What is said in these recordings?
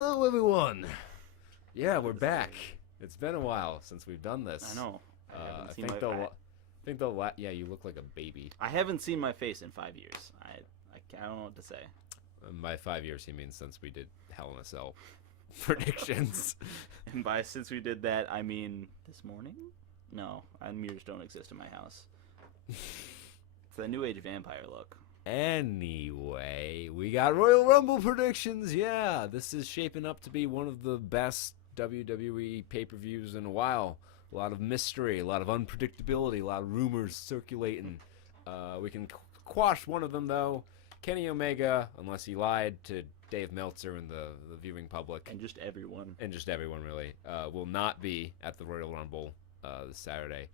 Hello, everyone. Yeah, we're back. It's been a while since we've done this. I know. I think they'll. Yeah, you look like a baby. I haven't seen my face in 5 years. I don't know what to say. By 5 years, he means since we did Hell in a Cell predictions. And by since we did that, I mean this morning. No, mirrors don't exist in my house. It's the New Age vampire look. Anyway, we got Royal Rumble predictions. Yeah, this is shaping up to be one of the best WWE pay-per-views in a while. A lot of mystery, a lot of unpredictability, a lot of rumors circulating. We can quash one of them, though. Kenny Omega, unless he lied to Dave Meltzer and the viewing public. And just everyone. And just everyone, really. Will not be at the Royal Rumble this Saturday.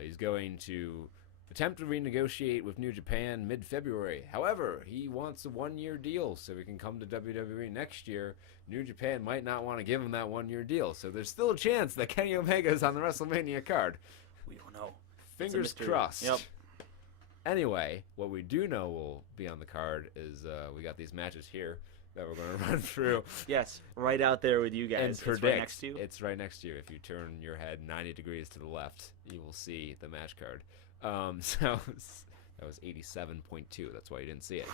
He's going to attempt to renegotiate with New Japan mid-February. However, he wants a one-year deal so he can come to WWE next year. New Japan might not want to give him that one-year deal, so there's still a chance that Kenny Omega is on the WrestleMania card. We don't know. Fingers crossed. Yep. Anyway, what we do know will be on the card is we got these matches here that we're going to run through. Yes, right out there with you guys. And predict. It's right next to you. It's right next to you. If you turn your head 90 degrees to the left, you will see the match card. So that was 87.2. That's why you didn't see it.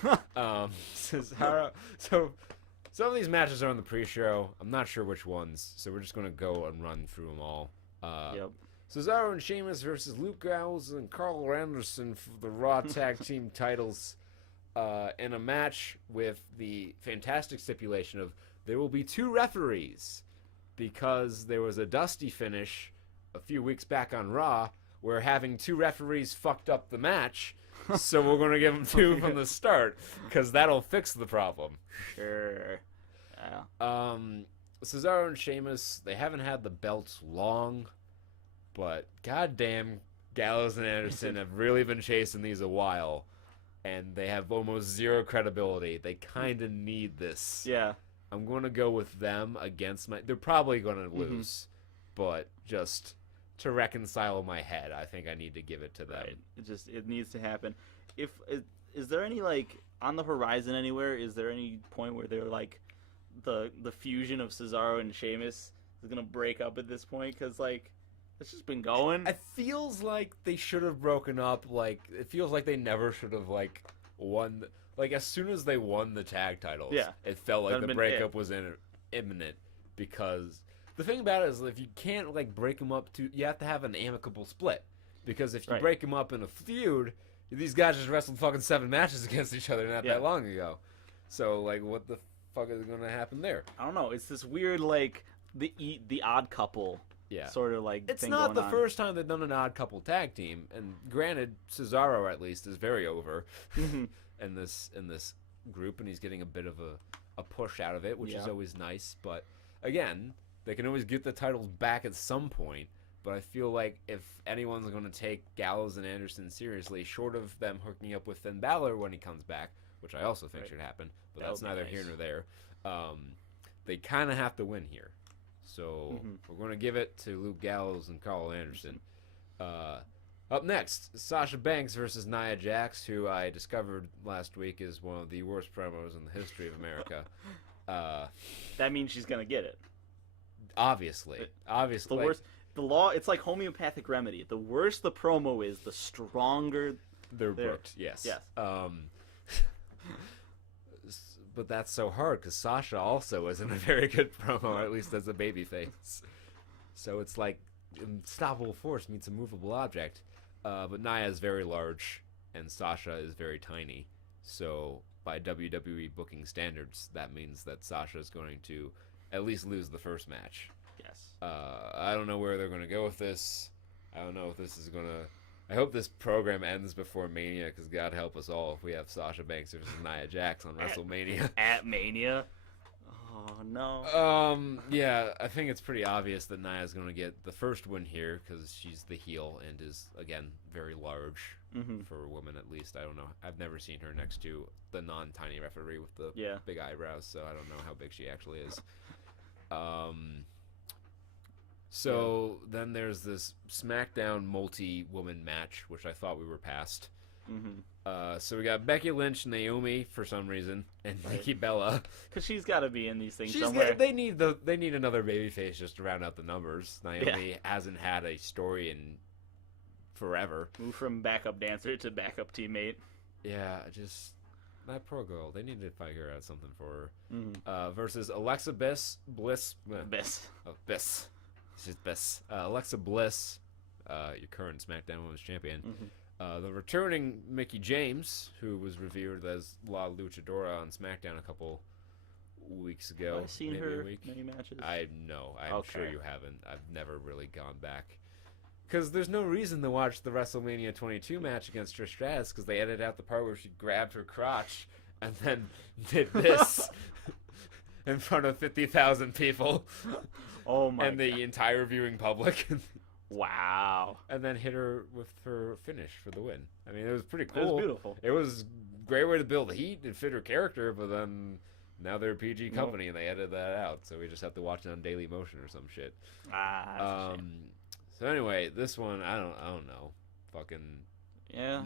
So some of these matches are on the pre-show. I'm not sure which ones, so we're just going to go and run through them all. Yep. Cesaro and Sheamus versus Luke Gallows and Carl Anderson for the Raw Tag Team titles in a match with the fantastic stipulation of there will be two referees because there was a dusty finish a few weeks back on Raw where having two referees fucked up the match, so we're going to give them two from the start because that'll fix the problem. Sure. Yeah. Cesaro and Sheamus, they haven't had the belts long, but goddamn, Gallows and Anderson have really been chasing these a while, and they have almost zero credibility. They kind of need this. Yeah. I'm going to go with them against my... They're probably going to lose, but just to reconcile my head, I think I need to give it to them. Right. It needs to happen. Is there any, like, on the horizon anywhere, is there any point where they're, like, the fusion of Cesaro and Sheamus is going to break up at this point? Because, like, it's just been going. It feels like they should have broken up. Like, it feels like they never should have, like, won. Like, as soon as they won the tag titles, yeah, it felt like the breakup was imminent. Because the thing about it is, if you can't, like, break them up, you have to have an amicable split. Because if you break them up in a feud, these guys just wrestled fucking 7 matches against each other not that long ago. So, like, what the fuck is going to happen there? I don't know. It's this weird, like, the odd couple. Yeah. Sort of like it's not the first time they've done an odd couple tag team, and granted, Cesaro at least is very over in this group, and he's getting a bit of a push out of it, which is always nice. But again, they can always get the titles back at some point. But I feel like if anyone's going to take Gallows and Anderson seriously, short of them hooking up with Finn Balor when he comes back, which I also think should happen, but that's neither here nor there. They kind of have to win here. So we're going to give it to Luke Gallows and Carl Anderson. Up next, Sasha Banks versus Nia Jax, who I discovered last week is one of the worst promos in the history of America. That means she's going to get it. Obviously. The worst. The law, it's like homeopathic remedy. The worse the promo is, the stronger they're booked. Yes. Yes. But that's so hard because Sasha also isn't a very good promo, at least as a babyface. So it's like unstoppable force meets a movable object. But Nia is very large and Sasha is very tiny. So by WWE booking standards, that means that Sasha is going to at least lose the first match. Yes. I don't know where they're going to go with this. I don't know if this is going to... I hope this program ends before Mania, because God help us all if we have Sasha Banks versus Nia Jax on WrestleMania. At Mania? Oh, no. Yeah, I think it's pretty obvious that Nia's going to get the first win here, because she's the heel and is, again, very large for a woman at least. I don't know. I've never seen her next to the non-tiny referee with the big eyebrows, so I don't know how big she actually is. So then there's this SmackDown multi-woman match, which I thought we were past. So we got Becky Lynch, Naomi for some reason, and Nikki Bella. Because she's got to be in these things somewhere. They need another babyface just to round out the numbers. Naomi hasn't had a story in forever. Move from backup dancer to backup teammate. Yeah, just that poor girl. They need to figure out something for her. Versus Alexa Bliss. Bliss. She's Bliss. Alexa Bliss, your current SmackDown Women's Champion. The returning Mickie James, who was revered as La Luchadora on SmackDown a couple weeks ago. Have I seen her many matches? I'm sure you haven't. I've never really gone back. Because there's no reason to watch the WrestleMania 22 match against Trish Stratus, because they edited out the part where she grabbed her crotch and then did this in front of 50,000 people. Oh my! And the entire viewing public. Wow. And then hit her with her finish for the win. I mean, it was pretty cool. It was beautiful. It was a great way to build heat and fit her character, but then now they're a PG company and they edited that out, so we just have to watch it on Daily Motion or some shit. That's a shame. So anyway, this one I don't know. Fucking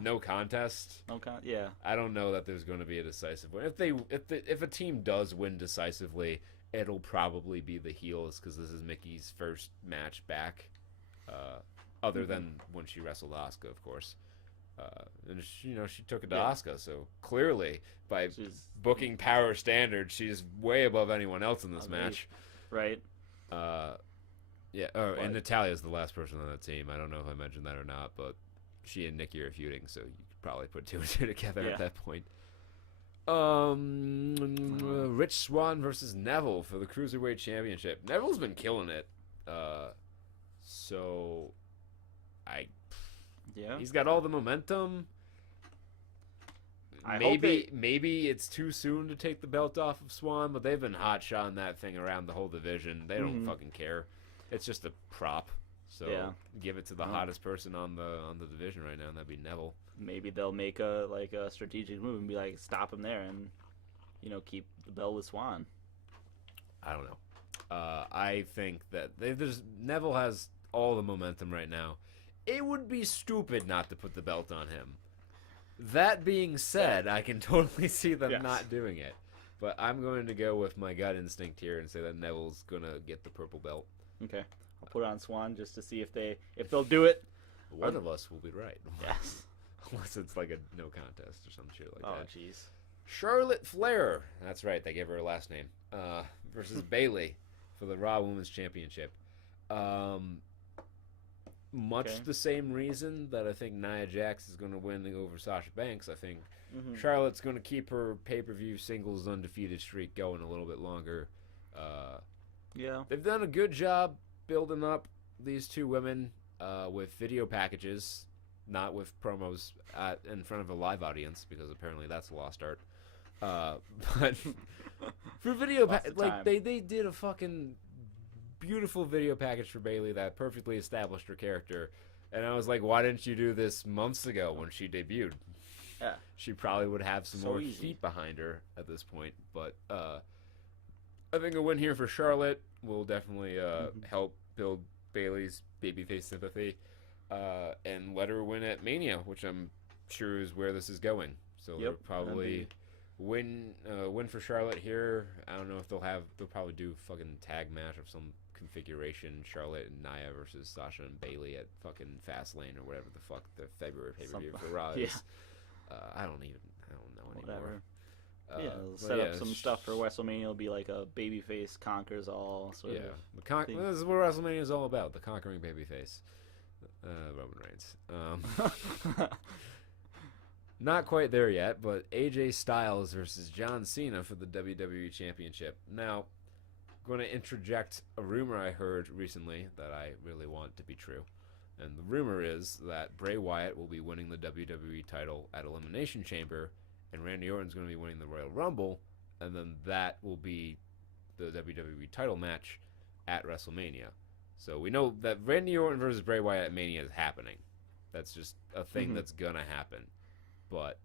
no contest. Yeah. I don't know that there's going to be a decisive win. If a team does win decisively, it'll probably be the heels because this is Mickey's first match back. Other than when she wrestled Asuka, of course. And she took it to Asuka, so clearly by booking power standards, she's way above anyone else in this match. Right. And Natalia's the last person on that team. I don't know if I mentioned that or not, but she and Nikki are feuding, so you could probably put two and two together at that point. Rich Swann versus Neville for the Cruiserweight Championship. Neville's been killing it. He's got all the momentum. Maybe it's too soon to take the belt off of Swan, but they've been hot-shotting that thing around the whole division. They don't fucking care. It's just a prop. So give it to the hottest person on the division right now, and that'd be Neville. Maybe they'll make a strategic move and be like, stop him there, and keep the belt with Swan. I don't know. I think that Neville has all the momentum right now. It would be stupid not to put the belt on him. That being said, I can totally see them not doing it. But I'm going to go with my gut instinct here and say that Neville's going to get the purple belt. Okay. I'll put it on Swan just to see if they'll do it. One of us will be right. Yes. Unless it's like a no contest or some shit like that. Oh, jeez. Charlotte Flair. That's right. They gave her last name. Versus Bayley for the Raw Women's Championship. Much the same reason that I think Nia Jax is going to win over Sasha Banks. I think Charlotte's going to keep her pay-per-view singles undefeated streak going a little bit longer. They've done a good job building up these two women with video packages, not with promos in front of a live audience, because apparently that's a lost art. But for video, they did a fucking beautiful video package for Bayley that perfectly established her character, and I was like, why didn't you do this months ago when she debuted? Yeah, she probably would have some more heat behind her at this point. But I think a win here for Charlotte will definitely help build Bayley's babyface sympathy and let her win at Mania, which I'm sure is where this is going. So they'll probably win for Charlotte here. I don't know if they'll probably do fucking tag match of some configuration, Charlotte and Nia versus Sasha and Bayley at fucking Fastlane or whatever the fuck the February pay-per-view for Raw is. I don't know anymore. They'll set up some stuff for WrestleMania. It'll be like a babyface conquers all sort of thing. This is what WrestleMania is all about, the conquering babyface. Roman Reigns. Not quite there yet, but AJ Styles versus John Cena for the WWE Championship. Now, I'm going to interject a rumor I heard recently that I really want to be true. And the rumor is that Bray Wyatt will be winning the WWE title at Elimination Chamber, and Randy Orton's going to be winning the Royal Rumble, and then that will be the WWE title match at WrestleMania. So we know that Randy Orton versus Bray Wyatt at Mania is happening. That's just a thing that's going to happen. But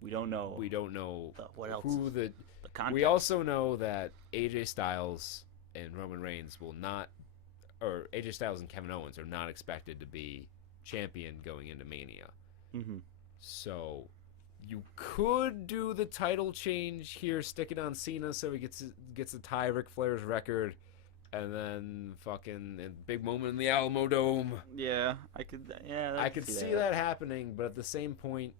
we don't know. We don't know what else. We also know that AJ Styles and Roman Reigns will not, or AJ Styles and Kevin Owens are not expected to be champion going into Mania. Mm-hmm. So you could do the title change here, stick it on Cena so he gets a tie Ric Flair's record, and then fucking a big moment in the Alamo Dome. Yeah, I could. Yeah, I could see that happening, but at the same point,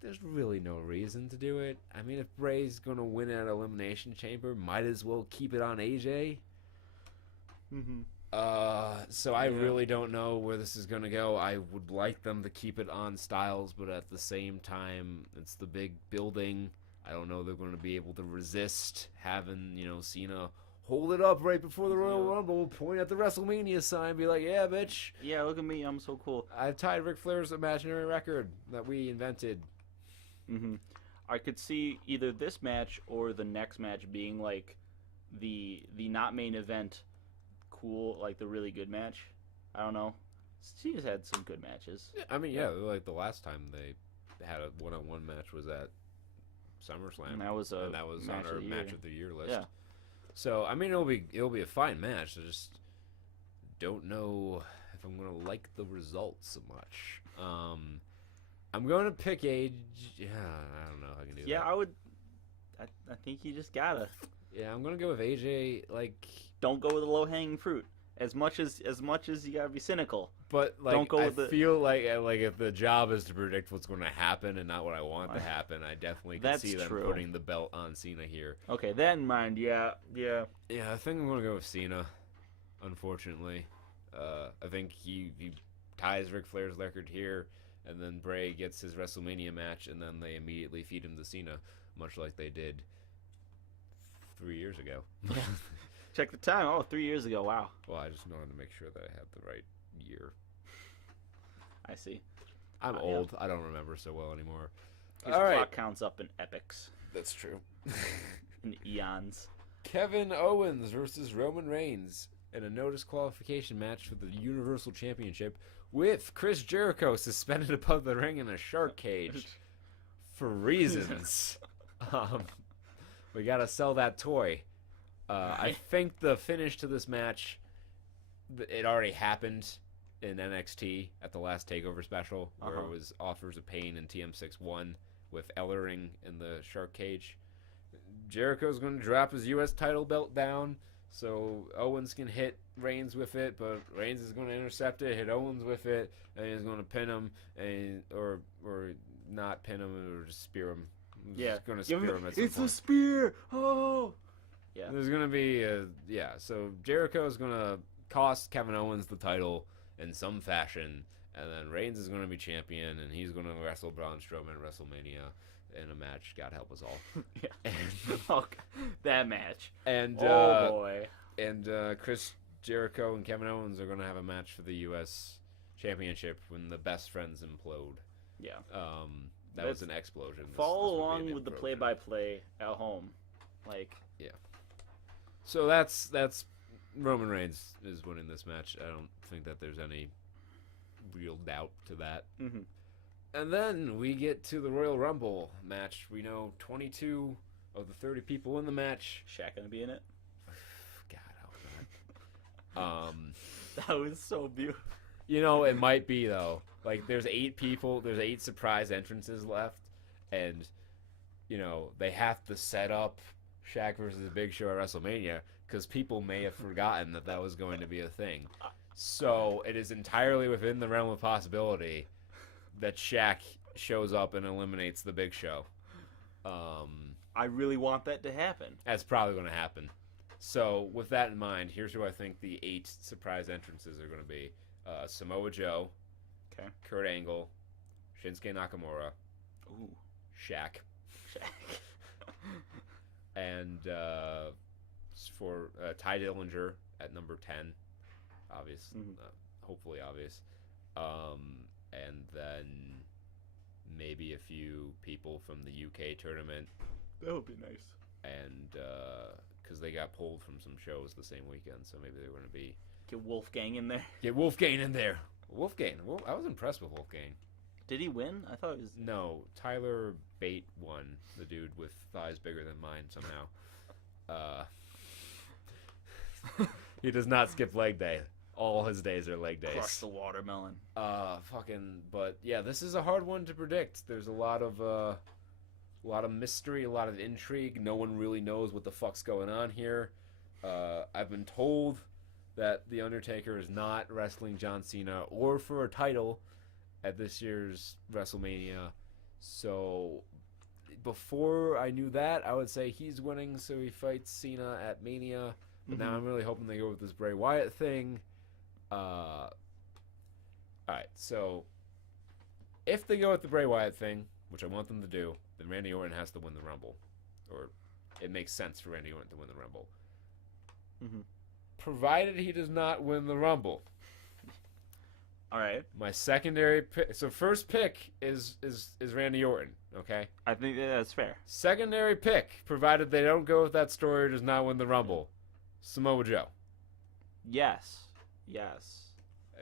there's really no reason to do it. I mean, if Bray's gonna win at Elimination Chamber, might as well keep it on AJ. Mm-hmm. So I really don't know where this is gonna go. I would like them to keep it on Styles, but at the same time, it's the big building. I don't know they're gonna be able to resist having, Cena hold it up right before the Royal Rumble, point at the WrestleMania sign, be like, yeah, bitch. Yeah, look at me, I'm so cool. I tied Ric Flair's imaginary record that we invented. Mm-hmm. I could see either this match or the next match being like the not main event cool, like the really good match. I don't know. She's had some good matches. I mean, yeah, like the last time they had a one-on-one match was at SummerSlam. And that was on our match of the year list. Yeah. So I mean, it'll be a fine match. I just don't know if I'm gonna like the results so much. I'm gonna pick AJ. Yeah, I don't know if I can do that. Yeah, I would. I think you just gotta. Yeah, I'm gonna go with AJ. Like, don't go with the low hanging fruit. As much as you gotta be cynical. But like, don't go I with feel like if the job is to predict what's going to happen and not what I want to happen, I definitely can see them putting the belt on Cena here. Okay, that in mind, yeah. Yeah, I think I'm going to go with Cena. Unfortunately, I think he ties Ric Flair's record here, and then Bray gets his WrestleMania match, and then they immediately feed him to Cena, much like they did 3 years ago. Check the time. Oh, 3 years ago. Wow. Well, I just wanted to make sure that I had the right year. I see. I'm old. Yeah. I don't remember so well anymore. His clock counts up in epics. That's true. In eons. Kevin Owens versus Roman Reigns in a no disqualification match for the Universal Championship with Chris Jericho suspended above the ring in a shark cage for reasons. We gotta sell that toy. I think the finish to this match, it already happened in NXT at the last TakeOver special, where it was Offers of Pain and TM6 won with Ellering in the shark cage. Jericho's going to drop his U.S. title belt down, so Owens can hit Reigns with it, but Reigns is going to intercept it, hit Owens with it, and he's going to pin him, or not pin him, or just spear him. He's going to spear him at some point. It's a spear! Oh! Yeah. There's going to be so Jericho is going to cost Kevin Owens the title in some fashion, and then Reigns is going to be champion, and he's going to wrestle Braun Strowman at WrestleMania in a match. God help us all. Yeah. That match. And oh boy. And Chris Jericho and Kevin Owens are going to have a match for the U.S. Championship when the best friends implode. Yeah. That was an explosion. Follow along with the play-by-play at home, Yeah. So that's Roman Reigns is winning this match. I don't think that there's any real doubt to that. Mm-hmm. And then we get to the Royal Rumble match. We know 22 of the 30 people in the match. Shaq gonna be in it? God, I hope not. That was so beautiful. It might be though. Like, there's 8 people. There's 8 surprise entrances left, and they have to set up Shaq versus the Big Show at WrestleMania because people may have forgotten that was going to be a thing. So it is entirely within the realm of possibility that Shaq shows up and eliminates the Big Show. I really want that to happen. That's probably going to happen. So with that in mind, here's who I think the 8 surprise entrances are going to be. Samoa Joe, Kurt Angle, Shinsuke Nakamura, Shaq. And for Ty Dillinger at number 10, obvious, hopefully obvious. And then maybe a few people from the UK tournament. That would be nice. And because they got pulled from some shows the same weekend, so maybe they're going to be... Get Wolfgang in there. Get Wolfgang in there. Wolfgang. I was impressed with Wolfgang. Did he win? I thought it was... No, Tyler Bate won. The dude with thighs bigger than mine somehow. He does not skip leg day. All his days are leg days. Crush the watermelon. But yeah, this is a hard one to predict. There's a lot of mystery, a lot of intrigue. No one really knows what the fuck's going on here. I've been told that The Undertaker is not wrestling John Cena or for a title at this year's WrestleMania. So before I knew that, I would say he's winning, so he fights Cena at Mania. But now I'm really hoping they go with this Bray Wyatt thing. Alright, so if they go with the Bray Wyatt thing, which I want them to do, then Randy Orton has to win the Rumble. Or it makes sense for Randy Orton to win the Rumble. Provided he does not win the Rumble. Alright. My secondary pick, so first pick is Randy Orton, okay? I think that's fair. Secondary pick, provided they don't go with that story or does not win the Rumble, Samoa Joe. Yes.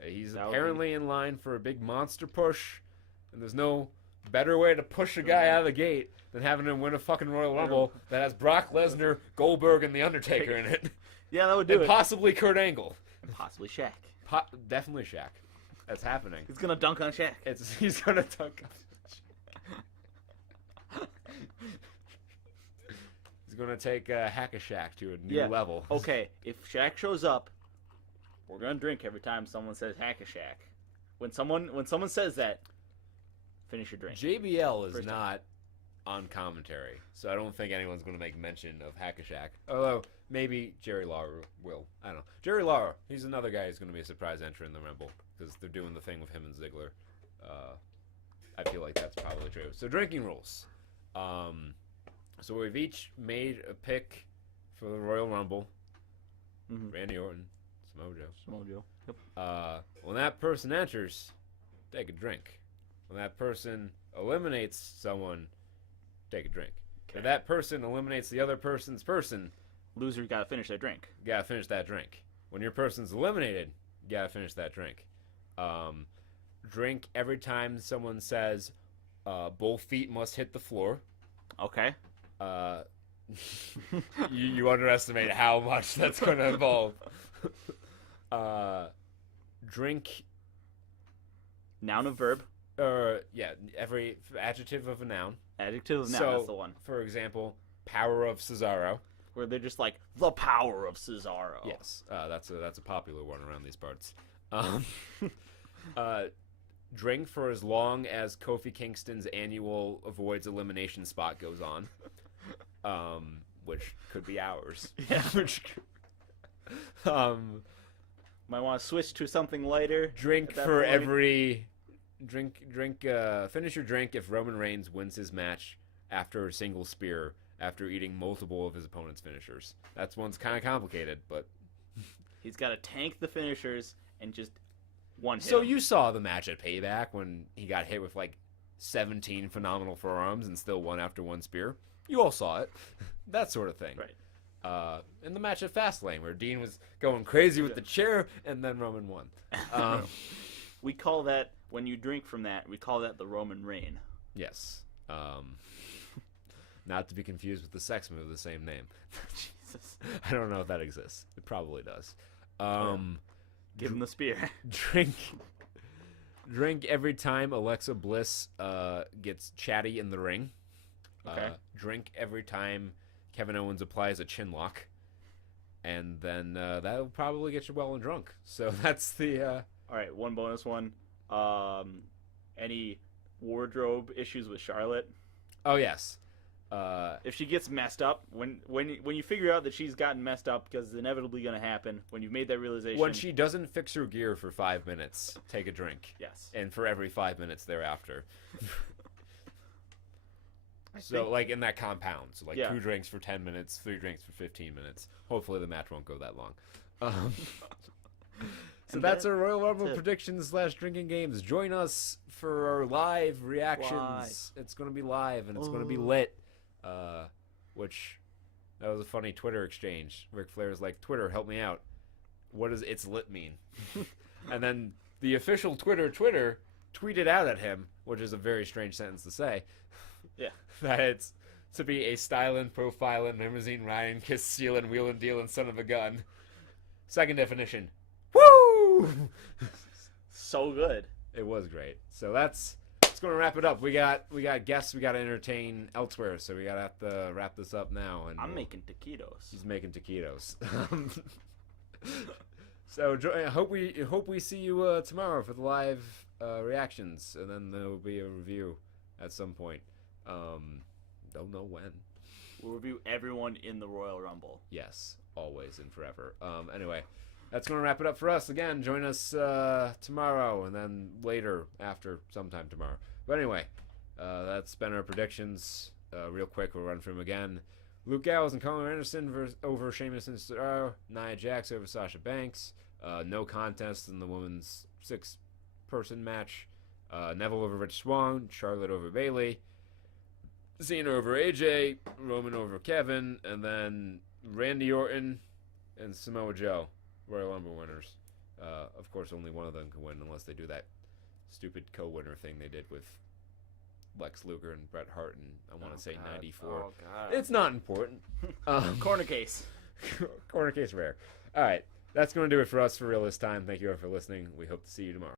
He's apparently in line for a big monster push, and there's no better way to push a guy out of the gate than having him win a fucking Royal Rumble that has Brock Lesnar, Goldberg, and The Undertaker in it. Yeah, that would do it. And possibly Kurt Angle. And possibly Shaq. Definitely Shaq. That's happening. He's gonna dunk on Shaq. He's gonna dunk on Shaq. He's gonna take Hack-a-Shaq to a new level. Okay, if Shaq shows up, we're gonna drink every time someone says Hack-a-Shaq. When someone says that, finish your drink. JBL is not on commentary, so I don't think anyone's going to make mention of Hack-a-Shaq. Although, maybe Jerry Lawler will. I don't know. Jerry Lawler, he's another guy who's going to be a surprise entrant in the Rumble, because they're doing the thing with him and Ziggler. I feel like that's probably true. So, drinking rules. So, we've each made a pick for the Royal Rumble. Randy Orton, Samoa Joe. Yep. When that person enters, take a drink. When that person eliminates someone, take a drink. Okay. If that person eliminates the other person's person, loser gotta finish their drink. You gotta finish that drink. When your person's eliminated, you gotta finish that drink. Drink every time someone says, both feet must hit the floor. Okay. You underestimate how much that's going to involve. Drink. Noun of verb. Every adjective of a noun. Adjective of noun, so, that's the one. For example, power of Cesaro. Where they're just like, the power of Cesaro. Yes, that's a popular one around these parts. Drink for as long as Kofi Kingston's annual avoids elimination spot goes on. Which could be hours. Yeah. Might want to switch to something lighter. Drink for point. Finish your drink if Roman Reigns wins his match after a single spear after eating multiple of his opponent's finishers. That one's kind of complicated, but he's got to tank the finishers and just one hit. So you saw the match at Payback when he got hit with like 17 phenomenal forearms and still won after one spear. You all saw it. That sort of thing. Right. In the match at Fastlane where Dean was going crazy with the chair and then Roman won. We call that, when you drink from that, we call that the Roman Reign. Yes. Not to be confused with the sex move of the same name. Jesus. I don't know if that exists. It probably does. Give him the spear. Drink every time Alexa Bliss gets chatty in the ring. Okay. Drink every time Kevin Owens applies a chin lock. And then that'll probably get you well and drunk. So that's the... All right, one bonus one. Any wardrobe issues with Charlotte? Oh, yes. If she gets messed up, when you figure out that she's gotten messed up, because it's inevitably going to happen, when you've made that realization... When she doesn't fix her gear for 5 minutes, take a drink. Yes. And for every 5 minutes thereafter. So, like, in that compound. So, like, 2 drinks for 10 minutes, 3 drinks for 15 minutes. Hopefully the match won't go that long. So that's our Royal Rumble predictions / drinking games. Join us for our live reactions. It's going to be live, and it's going to be lit. That was a funny Twitter exchange. Ric Flair's like, Twitter, help me out. What does "it's lit" mean? And then the official Twitter tweeted out at him, which is a very strange sentence to say. Yeah. That it's to be a stylin', profilin', limousine riding, kiss stealin', wheelin' dealin' son of a gun. Second definition. Woo! Woo! So good. It was great. So that's going to wrap it up. We got guests we got to entertain elsewhere, so we got to have to wrap this up now. And I'm making taquitos. He's making taquitos. So I hope we see you tomorrow for the live reactions, and then there will be a review at some point. Don't know when. We'll review everyone in the Royal Rumble. Yes, always and forever. Anyway, that's going to wrap it up for us. Again, join us tomorrow, and then later after sometime tomorrow. But anyway, that's been our predictions. Real quick, we'll run through them again. Luke Gallows and Colin Anderson over Sheamus and Cesaro. Nia Jax over Sasha Banks. No contest in the women's 6-person match. Neville over Rich Swann. Charlotte over Bayley. Cena over AJ. Roman over Kevin. And then Randy Orton and Samoa Joe. Royal Rumble winners. Of course, only one of them can win unless they do that stupid co-winner thing they did with Lex Luger and Bret Hart in, I want to say, 94. Oh, God. It's not important. Corner case. Corner case rare. All right. That's going to do it for us for real this time. Thank you all for listening. We hope to see you tomorrow.